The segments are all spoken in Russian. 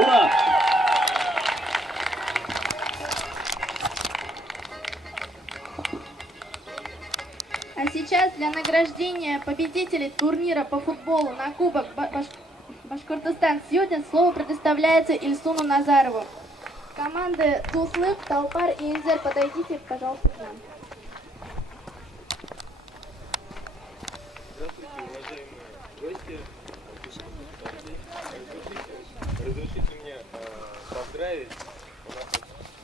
Ура! А сейчас для награждения победителей турнира по футболу на Кубок Башкортостан Сьюдин слово предоставляется Ильсуну Назарову. Команды Туслык, Талпар и Инзер, подойдите, пожалуйста, к нам. Здравствуйте, уважаемые гости. Разрешите мне поздравить. У нас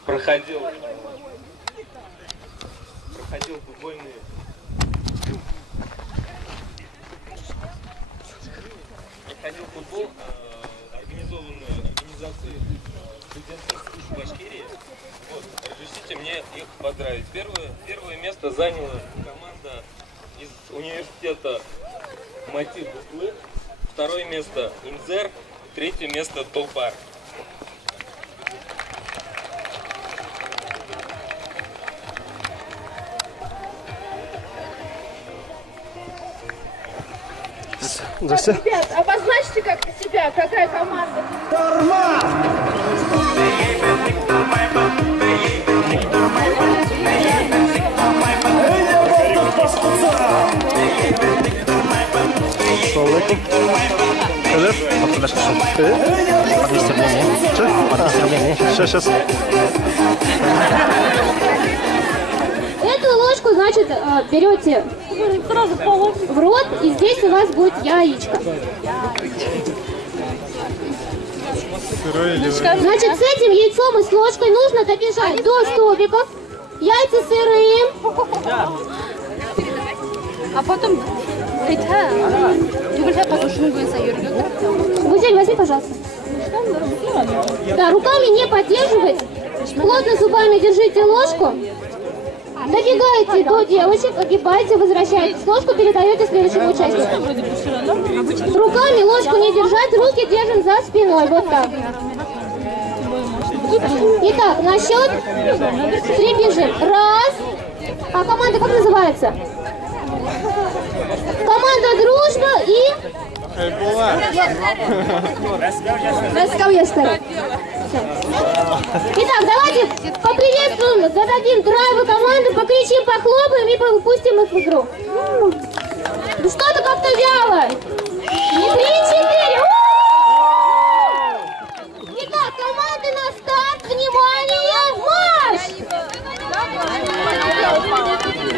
проходил футбольный футбол, организованный организацией студентов Башкирии. Вот, разрешите мне их поздравить. Первое место заняла команда из университета Матиб Буклы, второе место Инзер, третье место Толпар. Так, ребят, обозначьте как-то себя, какая команда. Торма! Assalamualaikum. Kadir? Сейчас. Эту ложку, значит, берете в рот, и здесь у вас будет яичко. Значит, с этим яйцом и с ложкой нужно добежать до столбиков. Яйца сырые. А потом... Гузель, возьми, пожалуйста. Да, руками не поддерживать. Плотно зубами держите ложку. Добегаете до девочек, огибаете, возвращаетесь. Ложку передаете следующему участнику. Руками ложку не держать, руки держим за спиной. Вот так. Итак, на счет 3 бежим. Раз. А команда как называется? Команда «Дружба» и... Раскавьястер. Итак, давайте поприветствуем, зададим драйвы команды, покричим, похлопаем и выпустим их в игру. Ну что-то как-то вяло. 3, 4. Итак, команды на старт. Внимание, марш!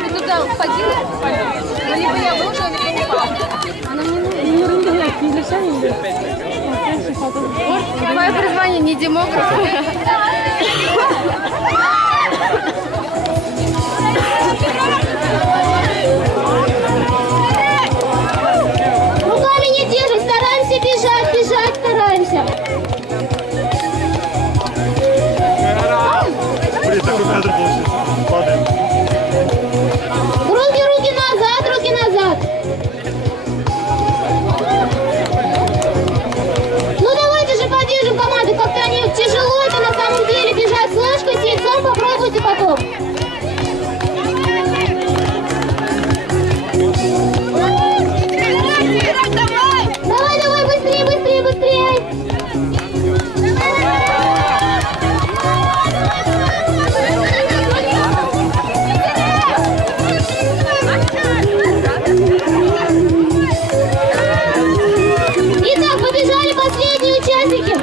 Ты туда входила? Либо я выложила, либо не упала. Она мне Мое призвание не демограф. Руками не держим, стараемся бежать, стараемся. Смотри, такой кадр получился. Падаем. Руки назад, руки назад. Ну давайте же поддержим команду, как-то они тяжело это на самом деле бежать с ложкой, с яйцом, попробуйте потом. Давай, быстрее. Итак, побежали последние участники.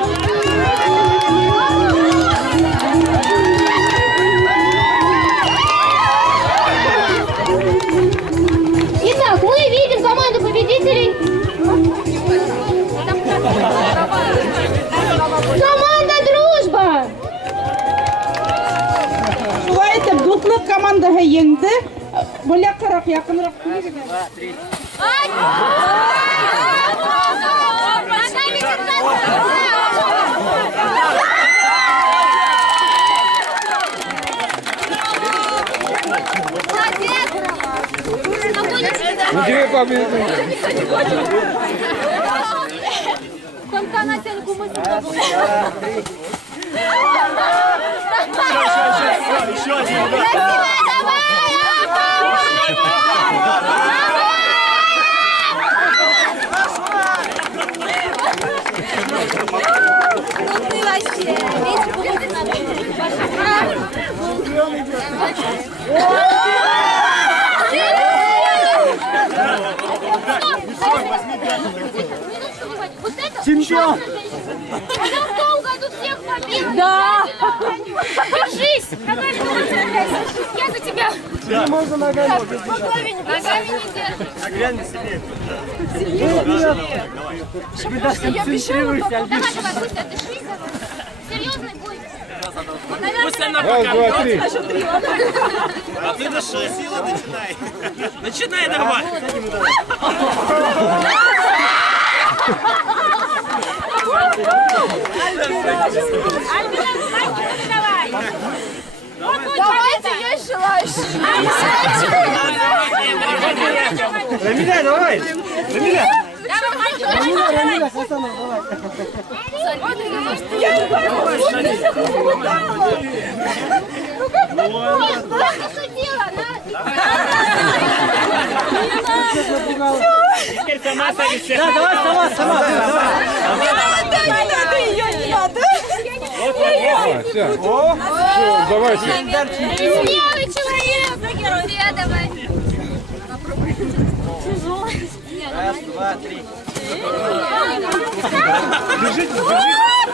Итак, мы видим команду победителей. Команда «Дружба». Шулай итеп, дутлык командаһы еңде. Бөләккәрәк, якынрак. Еще один удар. Чемпион! Она в том году всех побила. Да. Держись. Давай, я за тебя. Можно ногами. Ногами не держишь. Глянь на себе. Я Давай, пусть отдышись. Серьезный бой. Раз, два, три. А ты дыши. Сила начинай. Начинай давай. Давайте я желающий. Рамиля, давай. Рамиля. Рамиля, Хасанов, давай. я шутила. Теперь сама садись. Да, давай, сама. Не надо ее, не надо. Все, давайте. Смелый человек. Я давай. Раз, два, три.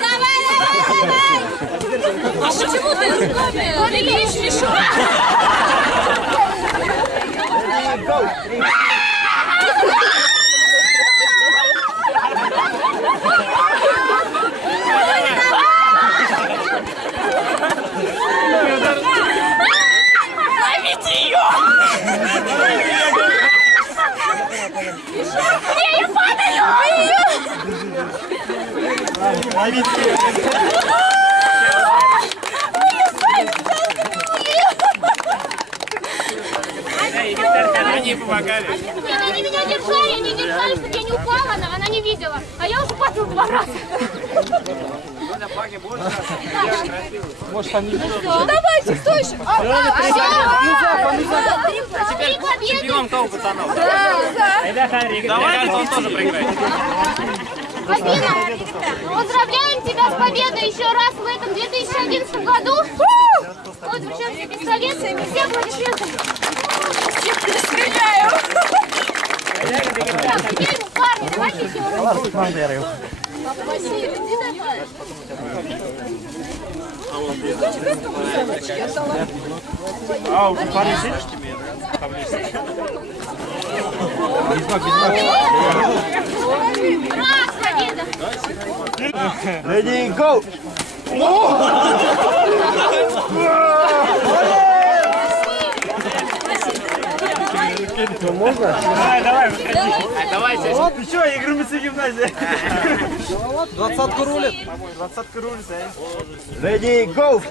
Давай. А почему ты руками? Он имеешь мешок. Ловите ее. Я падаю. Они помогали. Нет, они меня держали, они держали, чтобы я не упала, она не видела. А я уже падала 2 раза. Давайте, кто еще? Три победы. Чемпион кого, пацанов? Да. Давайте он тоже проиграет. Афина, поздравляем тебя с победой еще раз в этом 2011 году. Вот вручаем пистолет, всем аплодисменты. Стреляю. Так, теперь, парни, давайте еще раз. Василий, иди давай. Парень, Раз, победа. Ready, go! Можно? Давай, выходи. Давайте. Вот, ты что, игры гимназия. 20-ку рулит. 20-ку рулит, Ready, go!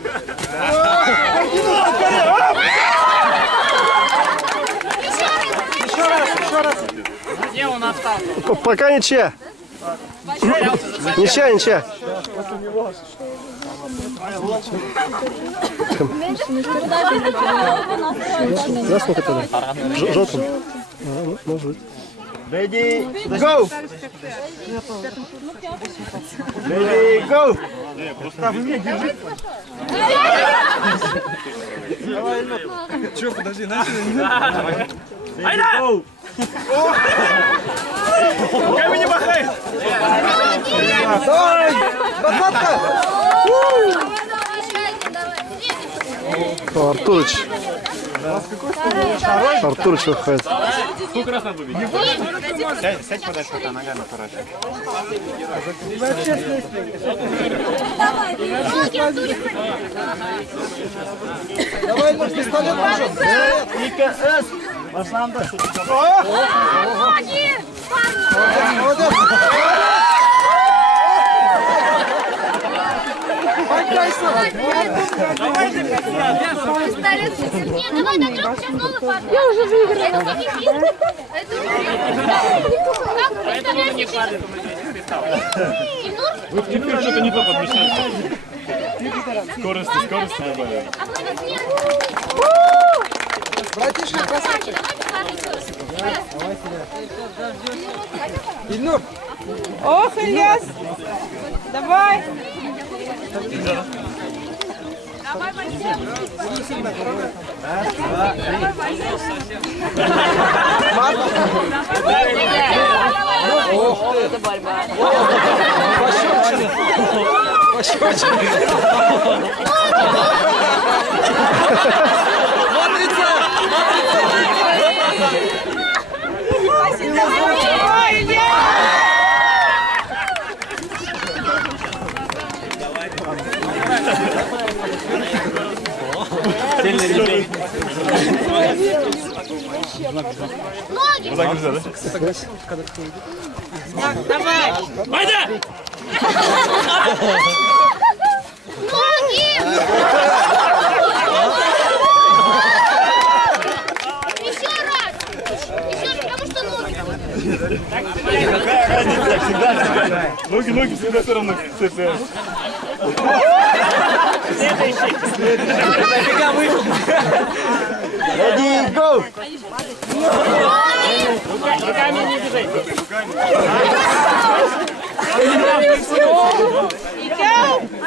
Еще раз. Где он остался? Пока ничья. Ничья. Да, сколько тогда? Желтым. Может быть. Ready, go! Ready, go! Став, мне держи. Че, подожди, начали. Ready, go! Руками не махай! Давай! Двадцатка! Артурыч. Артурыч выходит. Сколько раз надо победить? Сядь подальше, пока ногами аккуратно. Давай на пистолет можем. ИКС. Масланда. Молодец. Давай ты Нет, давай до 3, сейчас новый парень. Я уже выиграла. Поэтому не падает. Вы теперь что-то не то подмешали. Скорости добавили. Братишка, красавчик. Ильнур. Ох, Ильяс. Давай. Сильно не бей. Ноги! Так нельзя, да? Айда! Ноги! Еще раз! Еще раз, потому что ноги. Какая разница, всегда. Ноги всегда все равно цепляют. Нафига вышел? Ready, go! Руками не бежать.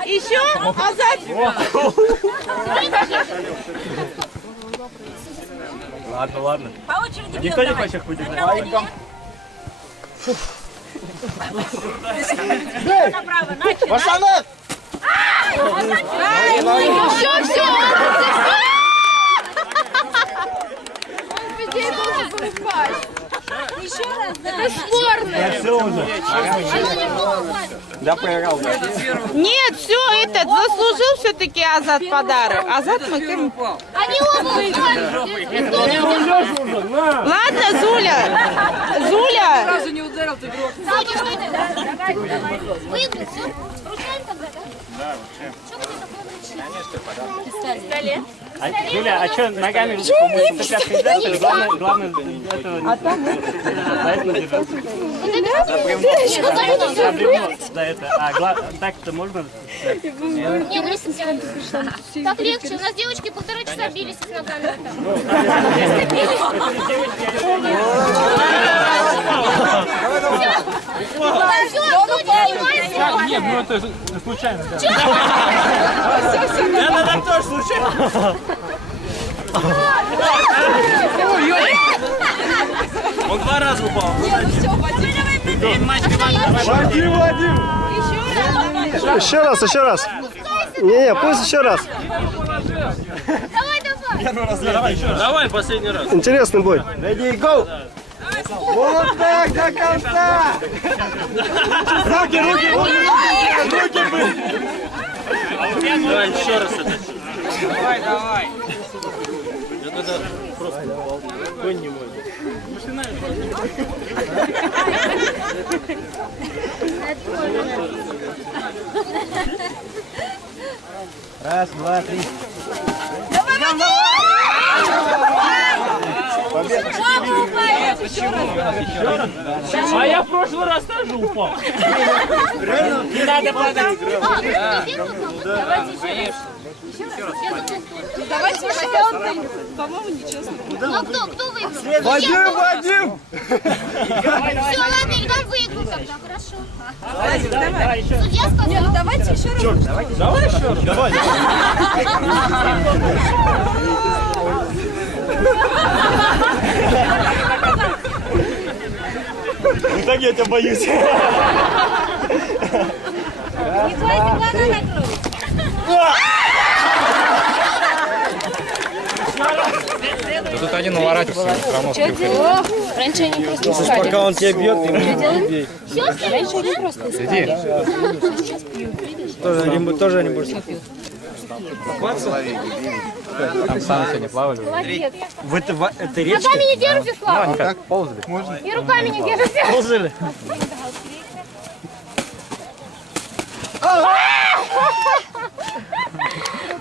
Еще? Азат! Ладно, ладно. Никто не хочет худеть. Пацаны! Все! Еще раз, да? Это спорно. Я все уже. Да, проиграл. Нет, все, этот заслужил все-таки Азат подарок. Азат мы... Они оба Ладно, Зуля. Зуля. Сразу не ударил, ты грохнул. Выиграть, все? Вручаем тогда, да? Да, вручаем. Что вы такое? Пистолет. Юля, а что ногами по-моему цепляться нельзя? Что ли? Главное этого не... Да, это... Так-то можно? Не, мы так легче. У нас девочки 1,5 часа бились с ногами. Все, снимайте. Нет, ну это случайно. Это так тоже случайно. Он 2 раза упал. Вадим! Еще раз. Не, пусть еще раз. Давай. Давай, последний раз. Интересный бой. Ready, go! Вот так до конца! Руки! Давай, еще раз это. Давай. Я тогда просто конь не мой. Раз, два, три. А я в прошлый раз тоже упал. Не надо падать. Давайте еще. По-моему, нечестно. Ну кто выиграл? Вадим! Все, ладно, Ильгам выиграл тогда, хорошо. Давай еще. Судья сказал. Давайте еще раз. Давай еще раз. Давай. Ну так я тебя боюсь. Не твои глаза накрой. Тут один уворачивается, Раньше они просто Пока он тебя бьет, ты не бей. Раньше они просто искали. Тоже не будешь. Там сами сегодня плавали. Молодец. В это речка? Ногами не держите, Слава. Они как ползали. И руками не держите. Ползали.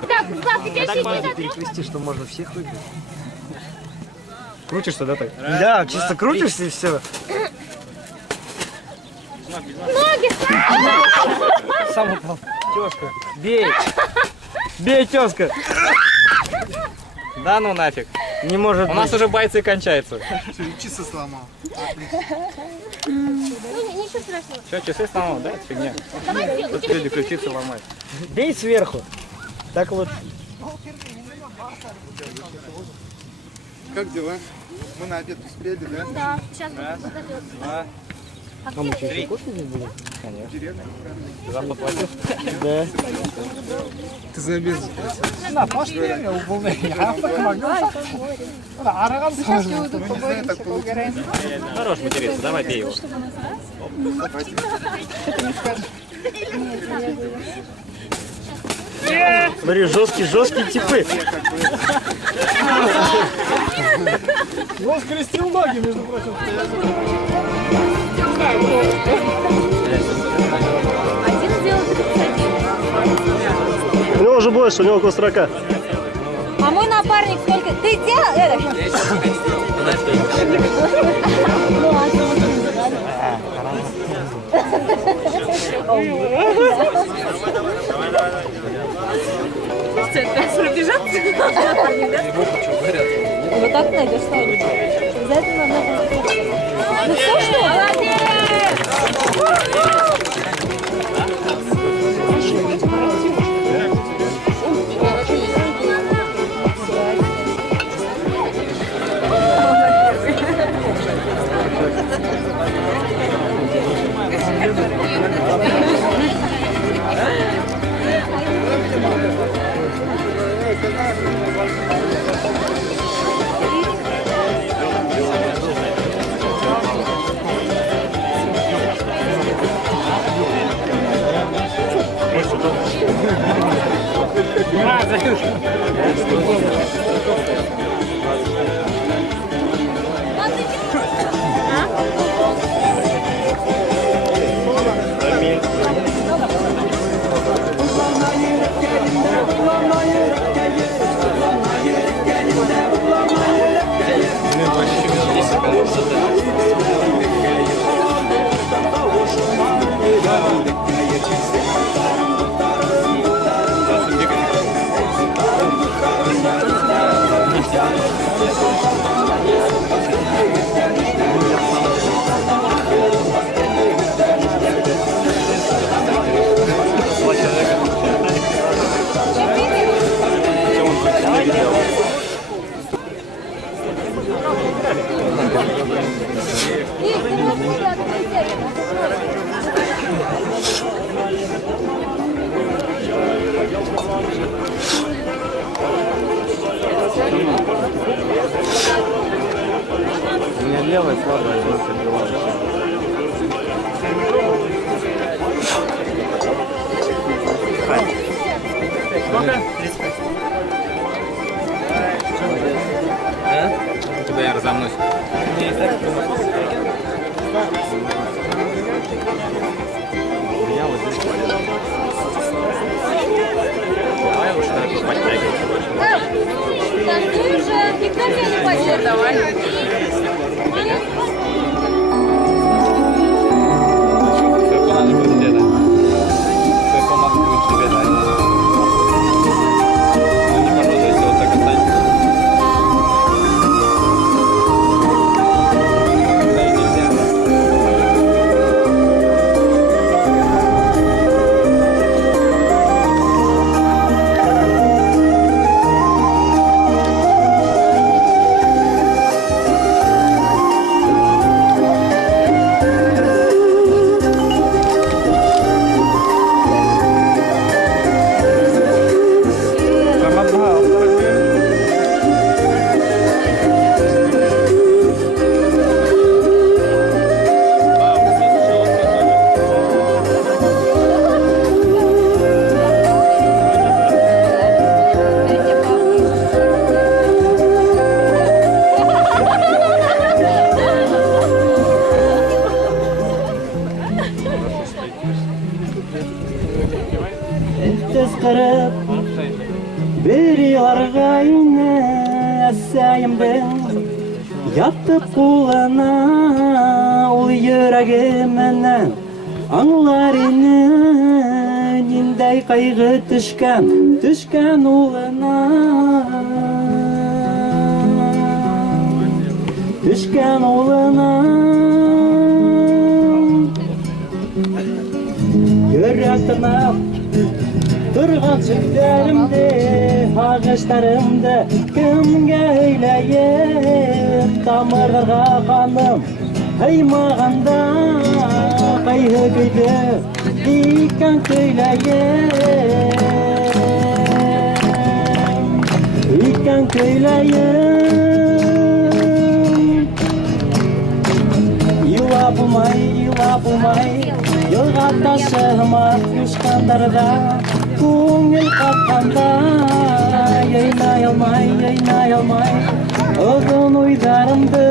Так, Слав, теперь сиди на Перекрести, что можно всех выиграть. Крутишься, да, так? Да, чисто крутишься и все. ноги. Сам упал. Тёшка, бей! Бей, тёзка! Да ну нафиг. Не может У нас уже бойцы кончаются. Часы сломал. Ничего страшного. Что, часы сломал, да? Это фигня. Давай, Тут люди ключицы ломают. Бей сверху. Так лучше. Как дела? Мы на обед успели, да? Да, сейчас будет. Три. Конечно. Ты за платил? Да. Ты за обед Хорош материться, давай бей его. Смотри, жесткие типы. Он скрестил ноги, между прочим. Один сделал 31. У него уже больше, у него около 40. А мой напарник сколько? Ты делал? Вот так найдешь, что ли? Обязательно надо. Ну все, что? Молодец! У меня левая слабая, Когда я разомнусь. меня вот здесь полезно. Давай лучше так подтягивать больше. Так ты уже никто тебя не пойдет. Давай. Сверху надо будет где-то. Сверху маску будет себе дать. Ну не пожалуйста, если вот так останется. Да и нельзя. Тескарып bir yarga ine esayimden yatıp kulana ol yüreğimden anlar ine ninday kaygı düşken olana düşken olana yürekten Durgan çiftlerimde, ağaçlarımda kimge öyleyip damarlarga kanım haymaganda kayı gıydı ikan köyleyip ikan köyleyip yıla bulmay yılga taşımak kuşkandarda Kungil katkanda Yaynay almay Uzun uydarımdı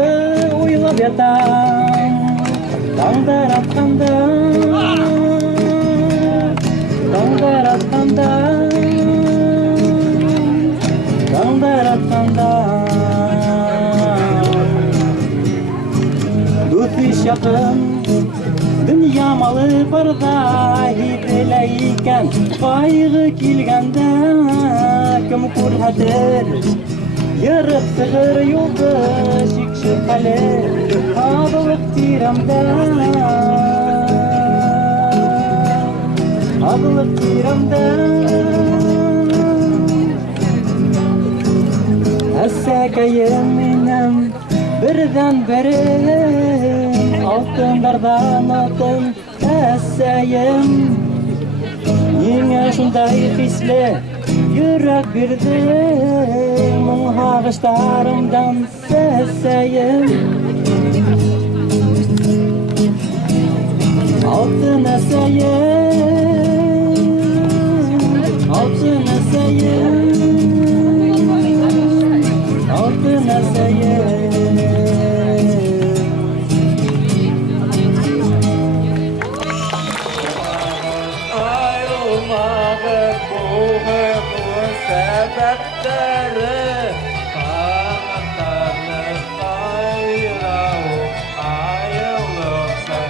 Uylap yatam Tangдар atkanda Dütüş yakın Dünya malı barda Hideleyken Kaygı kilgende Kim kurhadır Yarıp sığır yolda Şıkşır kale Adılık tiramda Adılık tiramda Essekayım inem Birden beri Altınlardan altın Esseyim Yine şunday hisli Yürek birdim Ağaçlarımdan seseyim Altın eseyim Altın eseyim Altın eseyim Sebepleri kanatlarını ayrağı ayrılıksa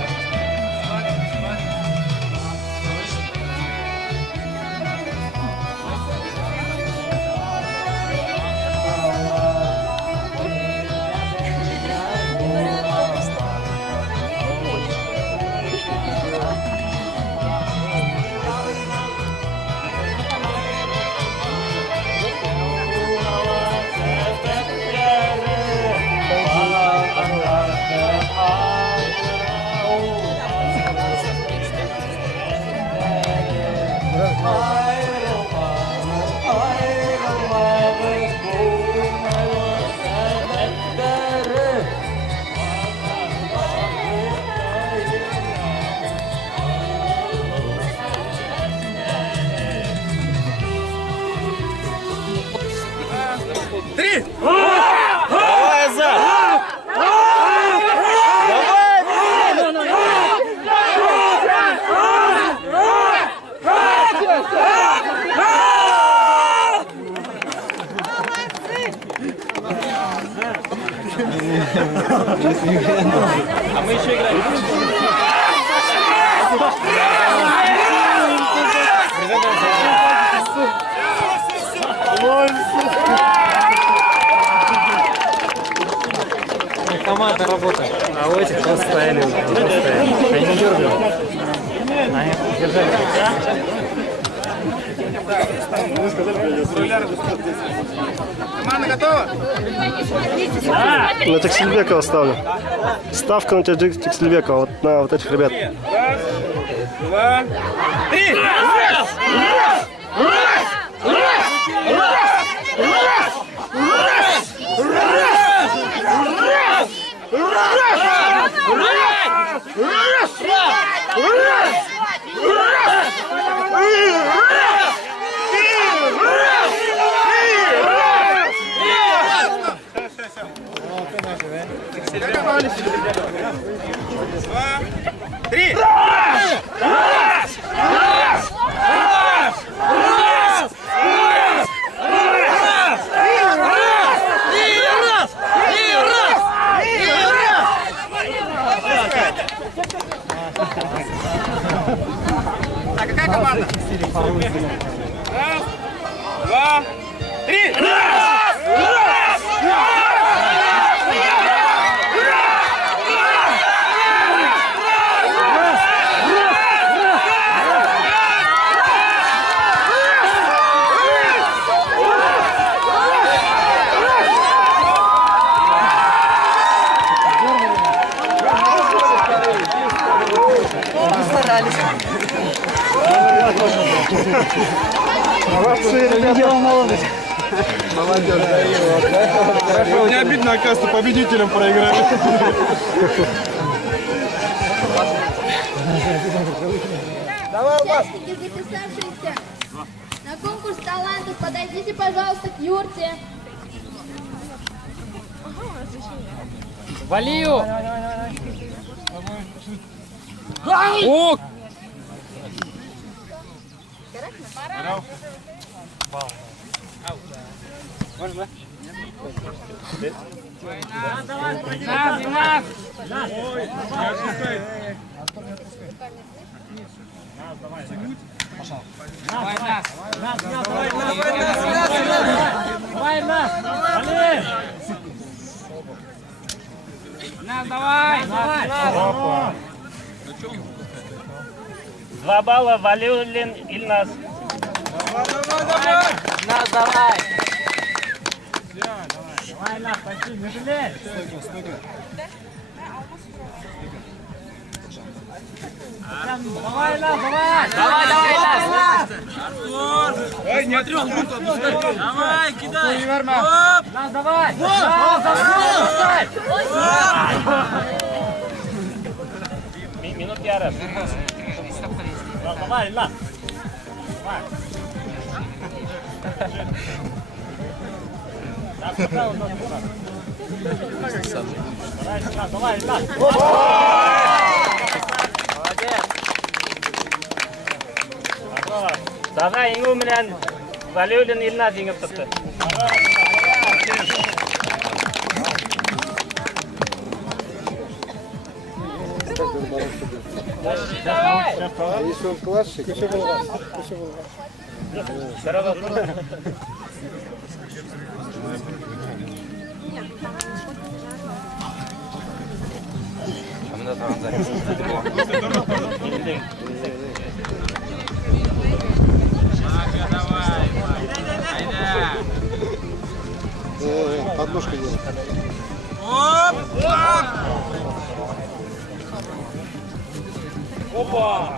А мы еще играем. Команда работает. А у этих просто стояли. Они не дергали. Они держали. Команда готова? На Текстильбекова ставлю. Ставка на Текстильбекова, вот на вот этих ребят. Раз, два, три! Два, три! А какая команда? Раз, два, три! Молодцы, ребята. Хорошо, не обидно, оказывается, победителям проиграли. Участники, записавшиеся на конкурс талантов, подойдите, пожалуйста, к юрте. Валию! О! Два балла Валиуллин Ильназ. Нас давай! Ой, не отрёл, давай, кидай! Нас давай! Нас давай! Минут ярым. Давай, Ильназ. Давай, Ильназ. Davra yengу bilan Valiullin Ilnaz yengib turibdi. Если он классик, еще был подножка делает. Опа!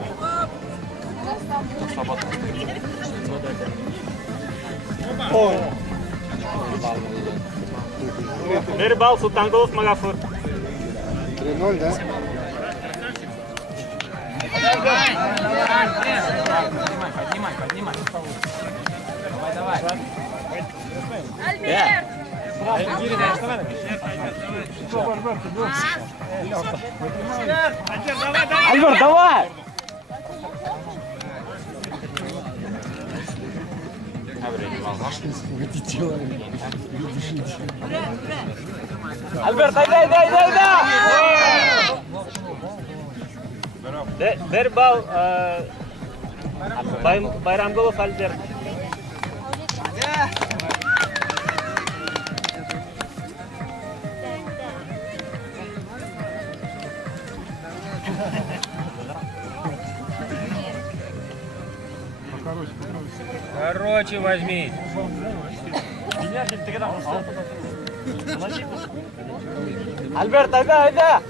Ой. Bir bal Sultangulov Magafur. 3-0, да? Поднимай. Давай. Альберт! Альберт, давай! Альберт, дай! Bir bal Bayramgulov Albert. Короче, возьми. Альберт, айда!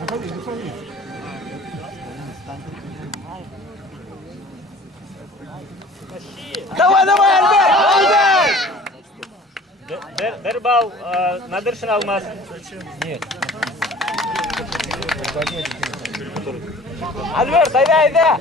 Давай, Альберт! Bir bal Nadirшин Алмаз. Нет. Альберт, айда!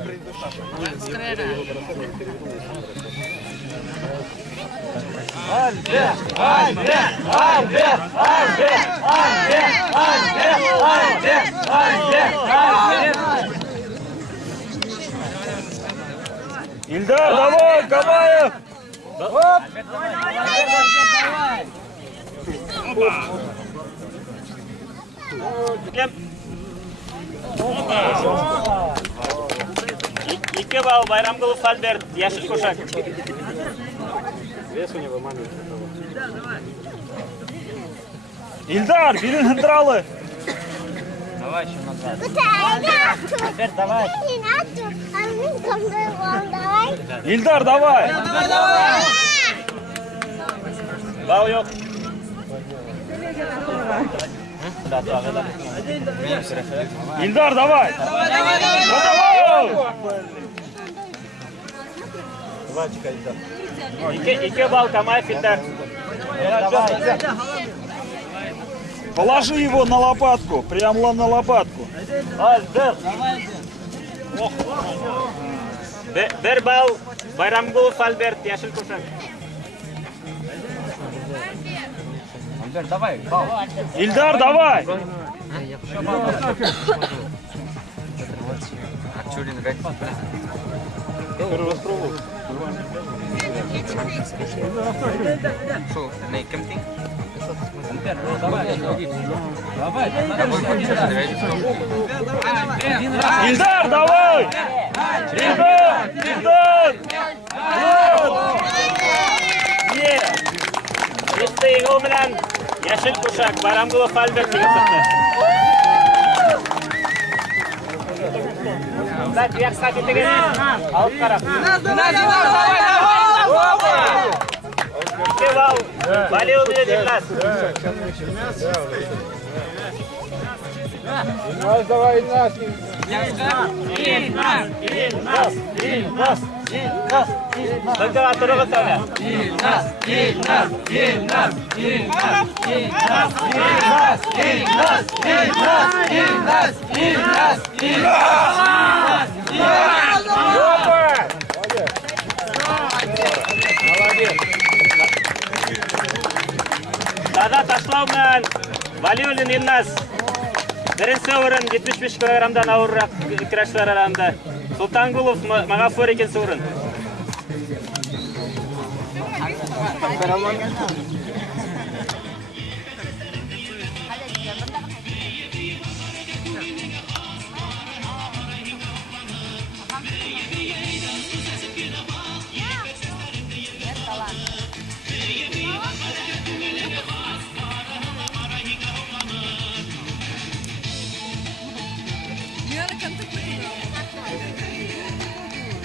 Ильдар, давай, Кабаев! Оп! İki bal Bayramgulov Albert, Yaşıl Koşak. İldar, birin hındıralı. Давай еще назад. Альберт, давай. İldar, давай. Bal yok. İldar, давай. Давай. 2 балл Камаев Ильдар. Положи его на лопатку, прямо на лопатку. Bir bal Bayramgulov Albert Yaşıl Kuşak. Ильдар, давай! Ильдар, давай! Ильдар! Işte yığıl bilen Yaşıl Kuşak Bayramgulov Albert gibi çıktı. Bunlar diğer sakete gelin. Alt taraf. 2 bal. Valeo bile Dilnaz. Bakın atırı bakalım. Dada Taşlavman, Valiolin Ilnaz. Birinci orun 75 kilogramdan ağırrak kiraşlar arasında. Sultangulov Magafur ikinci orun.